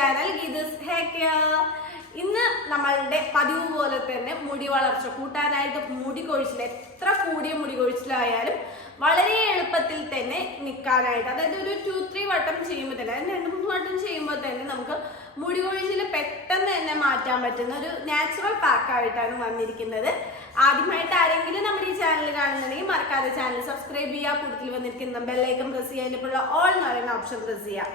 Channel Geetha's hair care. ഇന്ന് നമ്മളുടെ പതിവ് പോലെ തന്നെ മുടി വളർച്ച കൂട്ടാനായിട്ട് മുടി കൊഴിച്ചിൽ എത്ര കൂടിയ മുടി കൊഴിച്ചിലായാലും വളരെ എളുപ്പത്തിൽ തന്നെ നിൽക്കാനായിട്ട്, അതായത് ഒരു 2-3 വട്ടം ചെയ്യുമ്പോൾ തന്നെ, 2-3 വട്ടം ചെയ്യുമ്പോൾ തന്നെ നമുക്ക് മുടി കൊഴിച്ചിൽ പെട്ടെന്ന് തന്നെ മാറ്റാൻ പറ്റുന്ന ഒരു നാച്ചുറൽ പാക്കായിട്ടാണ് വന്നിരിക്കുന്നത്. ആദ്യമായിട്ട് ആരെങ്കിലും നമ്മുടെ ഈ ചാനൽ കാണുന്നുണ്ടെങ്കിൽ മറക്കാതെ ചാനൽ സബ്സ്ക്രൈബ് ചെയ്യുക, കൂടുതൽ വന്നിരിക്കുന്ന ബെല്ലൈക്കൺ പ്രസ് ചെയ്യുക, അതിനുള്ള ഓൾ എന്ന് പറയുന്ന ഓപ്ഷൻ പ്രസ് ചെയ്യുക.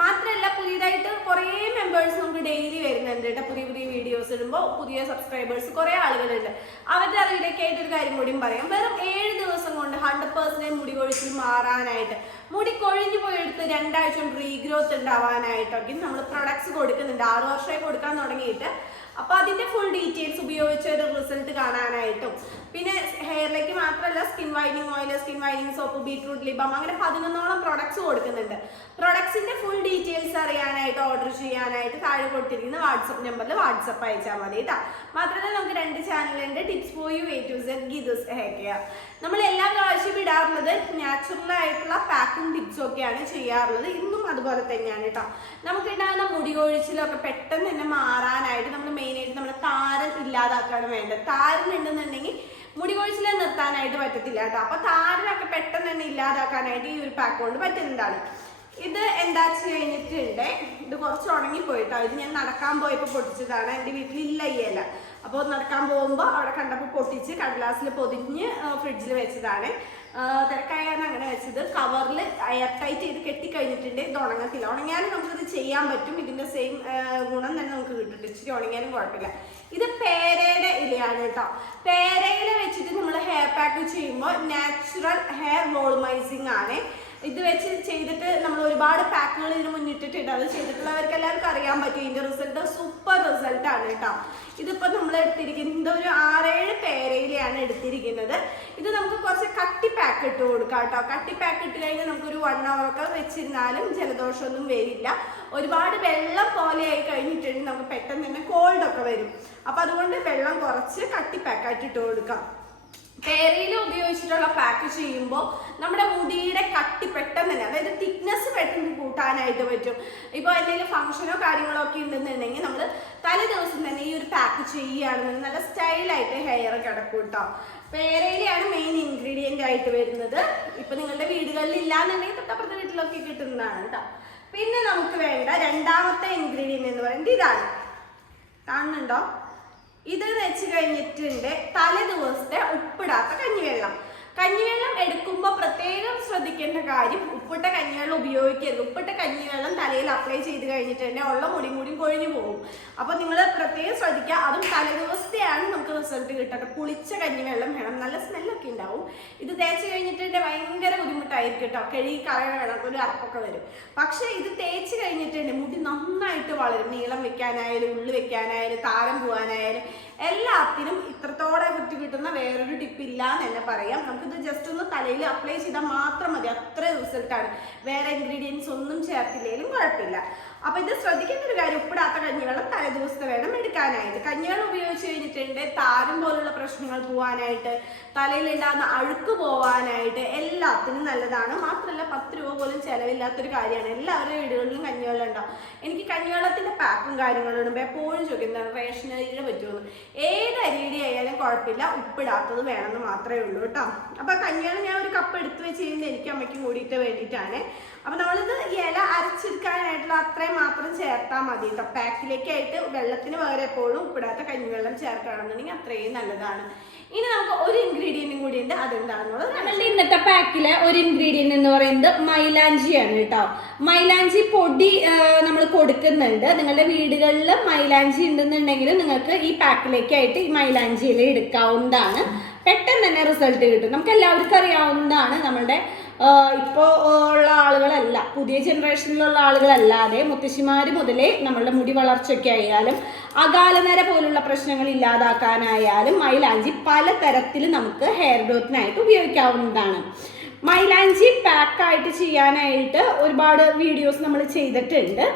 മാത്രമല്ല പുതിയതായിട്ട് കുറേ മെമ്പേഴ്സ് നമുക്ക് ഡെയിലി വരുന്നുണ്ട് കേട്ടോ. പുതിയ പുതിയ വീഡിയോസ് ഇടുമ്പോൾ പുതിയ സബ്സ്ക്രൈബേഴ്സ് കുറേ ആളുകളുണ്ട്. അവരുടെ അറിവിലേക്കായിട്ട് ഒരു കാര്യം കൂടിയും പറയാം. വെറും 7 ദിവസം കൊണ്ട് 100% മുടി കൊഴിച്ചിൽ മാറാനായിട്ട്, മുടി കൊഴിഞ്ഞു പോയെടുത്ത് 2 ആഴ്ച കൊണ്ട് റീഗ്രോത്ത് ഉണ്ടാവാനായിട്ടൊക്കെ നമ്മൾ പ്രൊഡക്ട്സ് കൊടുക്കുന്നുണ്ട്. 6 വർഷമായി കൊടുക്കാൻ തുടങ്ങിയിട്ട്. അപ്പോൾ അതിൻ്റെ ഫുൾ ഡീറ്റെയിൽസ് ഉപയോഗിച്ച് ഒരു റിസൾട്ട് കാണാനായിട്ടും, പിന്നെ ഹെയറിലേക്ക് മാത്രമല്ല skin whitening oil, skin whitening soap, beetroot lip balm, അങ്ങനെ 11ഓളം പ്രൊഡക്ട്സ് കൊടുക്കുന്നുണ്ട്. പ്രൊഡക്ട്സിന്റെ ഫുൾ ഡീറ്റെയിൽസ് അറിയാനായിട്ട്, ഓർഡർ ചെയ്യാനായിട്ട് താഴെ കൊടുത്തിരിക്കുന്ന വാട്സപ്പ് നമ്പറിൽ വാട്സപ്പ് അയച്ചാൽ മതി കേട്ടോ. മാത്രമല്ല നമുക്ക് 2 ചാനലുണ്ട്, tips for you, A to Z, Geetha's hair care. നമ്മൾ എല്ലാ പ്രാവശ്യവും ഇടാറുള്ളത് നാച്ചുറൽ ആയിട്ടുള്ള പാക്കിംഗ് ടിപ്സ് ഒക്കെയാണ് ചെയ്യാറുള്ളത്. ഇന്നും അതുപോലെ തന്നെയാണ് കേട്ടോ. നമുക്ക് ഉണ്ടാകുന്ന മുടി കൊഴിച്ചിലൊക്കെ പെട്ടെന്ന് തന്നെ മാറാനായിട്ട് നമ്മൾ മെയിനായിട്ട് നമ്മുടെ താരൻ ഇല്ലാതാക്കാണ് വേണ്ടത്. താരൻ ഉണ്ടെന്നുണ്ടെങ്കിൽ മുടി കൊഴിച്ചിൽ നിർത്താനായിട്ട് പറ്റത്തില്ല കേട്ടോ. അപ്പോൾ താരനൊക്കെ പെട്ടെന്ന് തന്നെ ഇല്ലാതാക്കാനായിട്ട് ഈ ഒരു പാക്ക് കൊണ്ട് പറ്റുന്നതാണ്. ഇത് എന്താ കഴിഞ്ഞിട്ടുണ്ട്, ഇത് കുറച്ച് ഉണങ്ങിപ്പോയിട്ടോ. ഇത് ഞാൻ നടക്കാൻ പോയപ്പോൾ പൊട്ടിച്ചതാണ്. എൻ്റെ വീട്ടിലില്ല ഈ ഇല. അപ്പോൾ നടക്കാൻ പോകുമ്പോൾ അവിടെ കണ്ടപ്പോൾ പൊട്ടിച്ച് കടലാസിൽ പൊതിഞ്ഞ് ഫ്രിഡ്ജിൽ വെച്ചതാണ്. തിരക്കായാണ് അങ്ങനെ വെച്ചത്. കവറിൽ എയർ ടൈറ്റ് ചെയ്ത് കെട്ടിക്കഴിഞ്ഞിട്ടുണ്ട്. ഇത് ഉണങ്ങത്തില്ല. ഉണങ്ങിയാലും നമുക്കിത് ചെയ്യാൻ പറ്റും. ഇതിൻ്റെ സെയിം ഗുണം തന്നെ നമുക്ക് കിട്ടും. ഇച്ചിരി ഉണങ്ങിയാലും കുഴപ്പമില്ല. ഇത് പേരയുടെ ഇലയാണ് കേട്ടോ. പേരയില വെച്ചിട്ട് നമ്മൾ ഹെയർ പാക്ക് ചെയ്യുമ്പോൾ നാച്ചുറൽ ഹെയർ വോളുമൈസിങ് ആണ്. ഇത് വെച്ച് ചെയ്തിട്ട് നമ്മൾ ഒരുപാട് പാക്കുകൾ ഇതിന് മുന്നിട്ടിട്ടുണ്ട്. അത് ചെയ്തിട്ടുള്ളവർക്ക് എല്ലാവർക്കും അറിയാൻ പറ്റും. ഇതിൻ്റെ റിസൾട്ട് സൂപ്പർ റിസൾട്ടാണ് കേട്ടോ. ഇതിപ്പോൾ നമ്മൾ എടുത്തിരിക്കുന്നത് ഒരു 6-7 പേരയിലാണ് എടുത്തിരിക്കുന്നത്. ഇത് നമുക്ക് കുറച്ച് കട്ടി പാക്ക് ഇട്ട് കൊടുക്കാം കേട്ടോ. കട്ടി പാക്ക് ഇട്ട് കഴിഞ്ഞാൽ നമുക്കൊരു 1 hour ഒക്കെ വെച്ചിരുന്നാലും ജലദോഷമൊന്നും വരില്ല. ഒരുപാട് വെള്ളം പോലെ ആയി കഴിഞ്ഞിട്ടുണ്ടെങ്കിൽ നമുക്ക് പെട്ടെന്ന് തന്നെ കോൾഡൊക്കെ വരും. അപ്പം അതുകൊണ്ട് വെള്ളം കുറച്ച് കട്ടി പാക്കായിട്ട് ഇട്ട് കൊടുക്കാം. പേരയില ഉപയോഗിച്ചിട്ടുള്ള പാക്ക് ചെയ്യുമ്പോൾ നമ്മുടെ മുടിയുടെ കട്ടി പെട്ടെന്ന് തന്നെ, അതായത് തിക്നെസ് പെട്ടെന്ന് കൂട്ടാനായിട്ട് പറ്റും. ഇപ്പോൾ എന്തെങ്കിലും ഫംഗ്ഷനോ കാര്യങ്ങളോ ഒക്കെ ഉണ്ടെന്നുണ്ടെങ്കിൽ നമ്മൾ തലേ ദിവസം തന്നെ ഈ ഒരു പാക്ക് ചെയ്യുകയാണെന്നുണ്ടെങ്കിൽ നല്ല സ്റ്റൈലായിട്ട് ഹെയർ കിടക്കും കേട്ടോ. പേരയിലയാണ് മെയിൻ ഇൻഗ്രീഡിയൻ്റ് ആയിട്ട് വരുന്നത്. ഇപ്പം നിങ്ങളുടെ വീടുകളിൽ ഇല്ലാന്നുണ്ടെങ്കിൽ തൊട്ടപ്പുറത്തെ വീട്ടിലൊക്കെ കിട്ടുന്നതാണ് കേട്ടോ. പിന്നെ നമുക്ക് വേണ്ട രണ്ടാമത്തെ ഇൻഗ്രീഡിയൻ്റ് എന്ന് പറയുന്നത് ഇതാണ്. കാണുന്നുണ്ടോ? ഇത് വെച്ച് കഴിഞ്ഞിട്ടുണ്ട് തലേ ദിവസത്തെ ഉപ്പിടാത്ത കഞ്ഞിവെള്ളം. കഞ്ഞിവെള്ളം എടുക്കുമ്പോൾ പ്രത്യേകം ശ്രദ്ധിക്കേണ്ട കാര്യം, ഉപ്പിട്ട കഞ്ഞിവെള്ളം ഉപയോഗിക്കരുത്. ഉപ്പിട്ട കഞ്ഞിവെള്ളം തലയിൽ അപ്ലൈ ചെയ്ത് കഴിഞ്ഞിട്ടുണ്ടെങ്കിൽ ഉള്ള മുടിയും കൂടിയും കൊഴിഞ്ഞു പോകും. അപ്പോൾ നിങ്ങൾ പ്രത്യേകം ശ്രദ്ധിക്കുക. അതും തലേ ദിവസത്തെയാണ് നമുക്ക് റിസൾട്ട് കിട്ടുന്നത്. പുളിച്ച കഞ്ഞിവെള്ളം വേണം. നല്ല സ്മെല്ലൊക്കെ ഉണ്ടാവും. ഇത് തേച്ച് കഴിഞ്ഞിട്ടുണ്ടെങ്കിൽ ഭയങ്കര ബുദ്ധിമുട്ടായിരിക്കും കേട്ടോ. കഴുകി കളയണ വേണം, ഒരു അറപ്പൊക്കെ വരും. പക്ഷേ ഇത് തേച്ച് കഴിഞ്ഞിട്ടുണ്ടെങ്കിൽ മുടി നന്നായിട്ട് വളരും. നീളം വെക്കാനായാലും ഉള്ളു വെക്കാനായാലും താരം പോകാനായാലും എല്ലാത്തിനും ഇത്രത്തോടെ എഫക്റ്റ് കിട്ടുന്ന വേറൊരു ടിപ്പ് ഇല്ല എന്ന് തന്നെ പറയാം. നമുക്കിത് ജസ്റ്റ് ഒന്ന് തലയിൽ അപ്ലൈ ചെയ്താൽ മാത്രം മതി. അത്ര റിസൾട്ടാണ്. വേറെ ഇൻഗ്രീഡിയൻസ് ഒന്നും ചേർത്തില്ലെങ്കിലും കുഴപ്പമില്ല. അപ്പോൾ ഇത് ശ്രദ്ധിക്കേണ്ട ഒരു കാര്യം, ഉപ്പിടാത്ത കഞ്ഞിവെള്ളം തലേ ദിവസത്തെ വേണം എടുക്കാനായിട്ട്. കഞ്ഞിവെള്ളം ഉപയോഗിച്ച് കഴിഞ്ഞിട്ടുണ്ടെങ്കിൽ താരം പോലുള്ള പ്രശ്നങ്ങൾ പോകാനായിട്ട്, തലയിലുണ്ടാകുന്ന അഴുക്ക് പോകാനായിട്ട് എല്ലാത്തിനും നല്ലതാണ്. മാത്രമല്ല 10 രൂപ പോലും ചിലവില്ലാത്തൊരു കാര്യമാണ്. എല്ലാവരുടെ വീടുകളിലും കഞ്ഞിവെള്ളം ഉണ്ടാവും. എനിക്ക് കഞ്ഞിവെള്ളത്തിൻ്റെ പാക്കും കാര്യങ്ങളും ഇടുമ്പോൾ എപ്പോഴും ചോദിക്കുന്നത് റേഷൻ അരിയുടെ പറ്റുമെന്ന്. ഏത് അരിയുടെ ആയാലും കുഴപ്പമില്ല, ഉപ്പിടാത്തത് വേണമെന്ന് മാത്രമേ ഉള്ളൂ കേട്ടോ. അപ്പോൾ കഞ്ഞിവെള്ളം ഞാൻ ഒരു കപ്പ് എടുത്ത് വെച്ച് കഴിഞ്ഞാൽ എനിക്ക് അമ്മയ്ക്കും കൂടിയിട്ട് വേണ്ടിയിട്ടാണ്. അപ്പോൾ നമ്മളിത് ഇല അരച്ചെടുക്കാനായിട്ടുള്ള അത്രയും മാത്രം ചേർത്താൽ മതി കേട്ടോ. പാക്കിലേക്കായിട്ട് വെള്ളത്തിന് പകരം എപ്പോഴും ഉപ്പിടാത്ത കഞ്ഞിവെള്ളം ചേർക്കുകയാണെന്നുണ്ടെങ്കിൽ അത്രയും നല്ലതാണ്. ഇനി നമുക്ക് ഒരു ഇൻഗ്രീഡിയൻറ്റും കൂടി ഉണ്ട്. അതെന്താണെന്നുള്ളത് നമ്മളുടെ ഇന്നത്തെ പാക്കിലെ ഒരു ഇൻഗ്രീഡിയൻറ്റ് എന്ന് പറയുന്നത് മൈലാഞ്ചിയാണ് കേട്ടോ. മൈലാഞ്ചി പൊടി നമ്മൾ കൊടുക്കുന്നുണ്ട്. നിങ്ങളുടെ വീടുകളിൽ മൈലാഞ്ചി ഉണ്ടെന്നുണ്ടെങ്കിൽ നിങ്ങൾക്ക് ഈ പാക്കിലേക്കായിട്ട് ഈ മൈലാഞ്ചി ഇല എടുക്കാവുന്നതാണ്. പെട്ടെന്ന് തന്നെ റിസൾട്ട് കിട്ടും. നമുക്ക് എല്ലാവർക്കും അറിയാവുന്നതാണ്. നമ്മളുടെ ഇപ്പോൾ ഉള്ള ആളുകളല്ല, പുതിയ ജനറേഷനിലുള്ള ആളുകളല്ലാതെ മുത്തശ്ശിമാർ മുതലേ നമ്മളുടെ മുടി വളർച്ചയ്ക്ക് ആയാലും അകാലനര പോലുള്ള പ്രശ്നങ്ങൾ ഇല്ലാതാക്കാനായാലും മൈലാഞ്ചി പലതരത്തിൽ നമുക്ക് ഹെയർ ഗ്രോത്തിനായിട്ട് ഉപയോഗിക്കാവുന്നതാണ്. മൈലാഞ്ചി പാക്കായിട്ട് ചെയ്യാനായിട്ട് ഒരുപാട് വീഡിയോസ് നമ്മൾ ചെയ്തിട്ടുണ്ട്.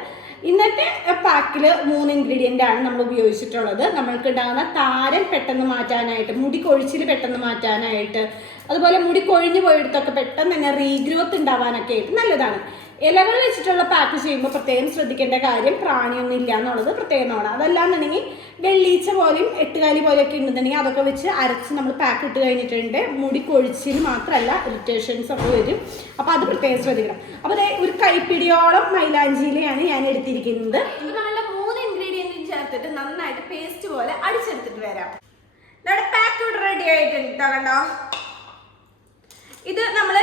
ഇന്നത്തെ പാക്കിൽ 3 ഇൻഗ്രീഡിയൻ്റ് ആണ് നമ്മൾ ഉപയോഗിച്ചിട്ടുള്ളത്. നമ്മൾക്ക് ഉണ്ടാകുന്ന താരൻ പെട്ടെന്ന് മാറ്റാനായിട്ട്, മുടി കൊഴിച്ചിൽ പെട്ടെന്ന് മാറ്റാനായിട്ട്, അതുപോലെ മുടി കൊഴിഞ്ഞു പോയെടുത്തൊക്കെ പെട്ടെന്ന് തന്നെ റീഗ്രോത്ത് ഉണ്ടാവാനൊക്കെ ആയിട്ട് നല്ലതാണ്. ഇലകൾ വെച്ചിട്ടുള്ള പാക്ക് ചെയ്യുമ്പോൾ പ്രത്യേകം ശ്രദ്ധിക്കേണ്ട കാര്യം പ്രാണിയൊന്നും ഇല്ല എന്നുള്ളത് പ്രത്യേകമാണ്. അതല്ലാന്നുണ്ടെങ്കിൽ വെള്ളീച്ച പോലെയും എട്ടുകാലി പോലെയൊക്കെ ഉണ്ടെന്നുണ്ടെങ്കിൽ അതൊക്കെ വെച്ച് അരച്ച് നമ്മൾ പാക്ക് ഇട്ട് കഴിഞ്ഞിട്ടുണ്ട് മുടി കൊഴിച്ചിൽ മാത്രമല്ല ഇറിറ്റേഷൻസ് ഒക്കെ വരും. അപ്പോൾ അത് പ്രത്യേകം ശ്രദ്ധിക്കണം. അപ്പോൾ ഒരു കൈപ്പിടിയോളം മൈലാഞ്ചിയിലാണ് ഞാൻ എടുത്തിരിക്കുന്നത്. ഇത് നമ്മളുടെ 3 ഇൻഗ്രീഡിയൻറ്റും ചേർത്തിട്ട് നന്നായിട്ട് പേസ്റ്റ് പോലെ അടിച്ചെടുത്തിട്ട് വരാം. നമ്മുടെ പാക്ക് ഇവിടെ റെഡി ആയിട്ടുണ്ട് കണ്ടോ. ഇത് നമ്മൾ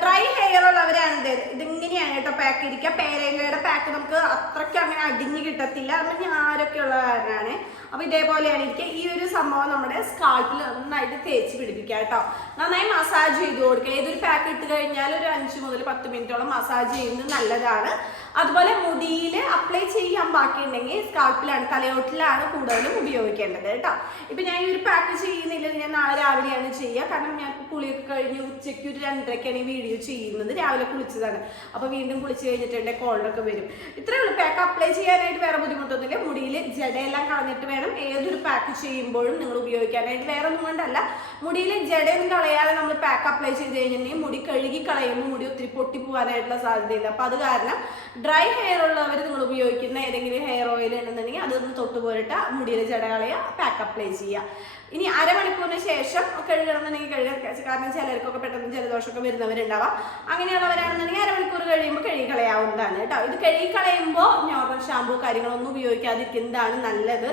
ഡ്രൈ ഹെയർ ഉള്ളവരാണ് ഇതിങ്ങനെയാണ് കേട്ടോ പാക്ക് ഇരിക്കുക. പേരയിലയുടെ പാക്ക് നമുക്ക് അത്രയ്ക്ക് അങ്ങനെ അടിഞ്ഞ് കിട്ടത്തില്ല, നമ്മൾ ഞാരൊക്കെ ഉള്ള കാരണമാണ്. അപ്പോൾ ഇതേപോലെയാണ് ഇരിക്കുക. ഈ ഒരു സംഭവം നമ്മുടെ സ്കാൾപ്പിൽ നന്നായിട്ട് തേച്ച് പിടിപ്പിക്കുക കേട്ടോ. നന്നായി മസാജ് ചെയ്ത് കൊടുക്കുക. ഏതൊരു പാക്ക് ഇട്ട് കഴിഞ്ഞാൽ ഒരു 5 മുതൽ 10 മിനിറ്റോളം മസാജ് ചെയ്യുന്നത് നല്ലതാണ്. അതുപോലെ മുടിയിൽ അപ്ലൈ ചെയ്യാൻ ബാക്കിയുണ്ടെങ്കിൽ സ്കാൾപ്പിലാണ്, തലയോട്ടിലാണ് കൂടുതലും ഉപയോഗിക്കേണ്ടത് കേട്ടോ. ഇപ്പം ഞാൻ ഈ ഒരു പാക്ക് ചെയ്യുന്നില്ല, ഞാൻ നാളെ രാവിലെയാണ് ചെയ്യുക. കാരണം ഞാൻ കുളിയൊക്കെ കഴിഞ്ഞ് ഉച്ചയ്ക്ക് ഒരു 2:30ക്കാണ് ഈ വീഡിയോ ചെയ്യുന്നത്. രാവിലെ കുളിച്ചതാണ്. അപ്പോൾ വീണ്ടും കുളിച്ച് കഴിഞ്ഞിട്ടുണ്ടെങ്കിൽ കോൾഡൊക്കെ വരും. ഇത്രയേ ഉള്ളൂ. പാക്ക് അപ്ലൈ ചെയ്യാനായിട്ട് വേറെ ബുദ്ധിമുട്ടൊന്നുമില്ല. മുടിയിൽ ജടയെല്ലാം കളഞ്ഞിട്ട് വേണം ഏതൊരു പാക്ക് ചെയ്യുമ്പോഴും നിങ്ങൾ ഉപയോഗിക്കാനായിട്ട്. വേറെ ഒന്നും കൊണ്ടല്ല, മുടിയിൽ ജടയൊന്നും കളയാതെ നമ്മൾ പാക്ക് അപ്ലൈ ചെയ്ത് കഴിഞ്ഞിട്ടുണ്ടെങ്കിൽ മുടി കഴുകി കളയുമ്പോൾ മുടി ഒത്തിരി പൊട്ടി പോകാനായിട്ടുള്ള സാധ്യതയില്ല. അപ്പോൾ അത് കാരണം ഡ്രൈ ഹെയർ ഉള്ളവർ നിങ്ങൾ ഉപയോഗിക്കുന്ന ഏതെങ്കിലും ഹെയർ ഓയിൽ ഉണ്ടെന്നുണ്ടെങ്കിൽ അതൊന്ന് തൊട്ട് പോരിട്ട് മുടിയിൽ ജട കളയുക, പാക്ക് അപ്ലൈ ചെയ്യുക. ഇനി അരമണിക്കൂറിന് ശേഷം കഴുകണമെന്നുണ്ടെങ്കിൽ കഴുകാൻ, കാരണം ചിലർക്കൊക്കെ പെട്ടെന്ന് ജലദോഷമൊക്കെ വരുന്നവരുണ്ടാവാം. അങ്ങനെയുള്ളവരാണെന്നുണ്ടെങ്കിൽ അരമണിക്കൂർ കഴിയുമ്പോൾ കഴുകി കളയാവുന്നതാണ് കേട്ടോ. ഇത് കഴുകി കളയുമ്പോൾ നോർമൽ ഷാമ്പൂ കാര്യങ്ങളൊന്നും ഉപയോഗിക്കാതിരിക്കുന്നതാണ് നല്ലത്.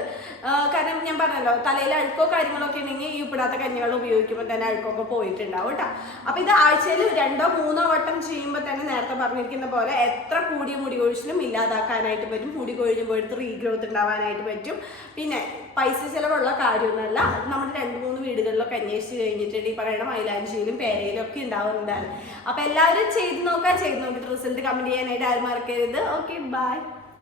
കാരണം ഞാൻ പറഞ്ഞല്ലോ, തലയിൽ അഴുക്കോ കാര്യങ്ങളൊക്കെ ഉണ്ടെങ്കിൽ ഈ ഉപ്പിടാത്ത കഞ്ഞിവെള്ളം ഉപയോഗിക്കുമ്പോൾ തന്നെ അഴുക്കൊക്കെ പോയിട്ടുണ്ടാവും കേട്ടോ. അപ്പോൾ ഇത് ആഴ്ചയിൽ 2 or 3 വട്ടം ചെയ്യുമ്പോൾ തന്നെ നേരത്തെ പറഞ്ഞിരിക്കുന്ന പോലെ എത്ര കൂടിയ മുടി കൊഴിച്ചിലും ഇല്ലാതാക്കാനായിട്ട് പറ്റും. മുടി കൊഴിഞ്ഞുമ്പോഴത്തെ റീഗ്രോത്ത് ഉണ്ടാവാനായിട്ട് പറ്റും. പിന്നെ പൈസ ചിലവുള്ള കാര്യമൊന്നുമല്ല. നമ്മൾ 2-3 വീടുകളിലൊക്കെ അന്വേഷിച്ച് കഴിഞ്ഞിട്ടുണ്ട് ഈ പറയുന്ന മൈലാഞ്ചിയിലും പേരയിലും ഒക്കെ ഉണ്ടാവുന്നതാണ്. അപ്പോൾ എല്ലാവരും ചെയ്ത് നോക്കിയിട്ട് റിസൾട്ട് കമൻറ്റ് ചെയ്യാനായിട്ട് ആരും മറക്കരുത്. Okay, by.